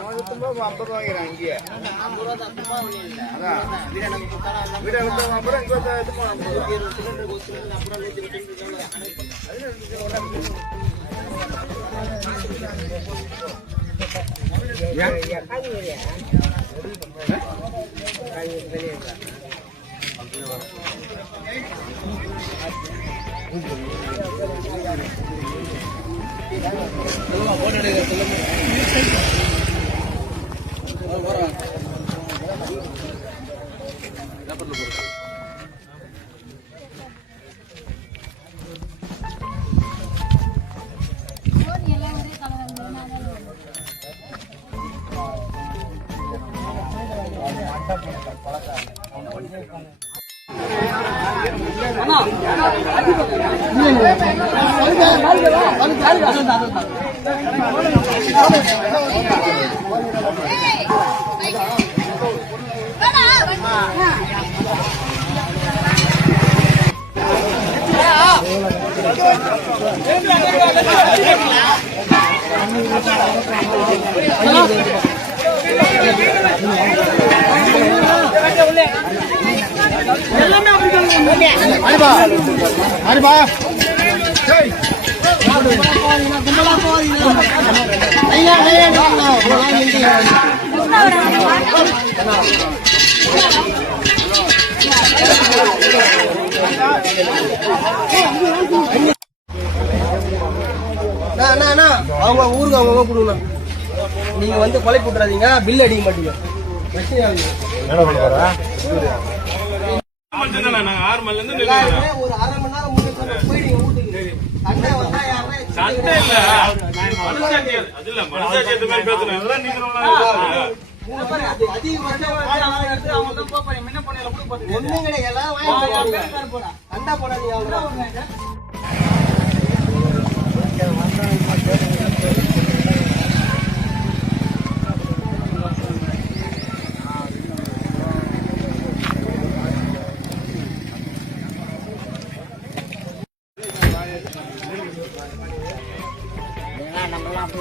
சுத்தமா 50 ரூபா வாங்கிறான் இங்கே 50 ரூபா தான் சும்மா ஒண்ணு இல்ல அதான் வீட நம்ம குத்தாரா எல்லாம் வீட வந்து 50 ரூபா இங்க வந்து இது போலாம் 50 ரூபா சிலிண்டர் கோஸ்ட் அப்புறம் லேட் பண்ணிட்டு யா காய் இல்லையா காய் வெளியே இருக்கா அவங்க ஊருக்கு அவங்க கொடுங்க. நீங்க வந்து கொலை போட்டுறாதீங்க, பில் அடிக்க மாட்டீங்க. ஒரு அரை மணி நேரம் போயிடுங்க வீட்டுக்கு. சண்டை இல்ல ஒண்ணும் கிடையாது. சண்டை போடாதீங்க. நம்மளாம்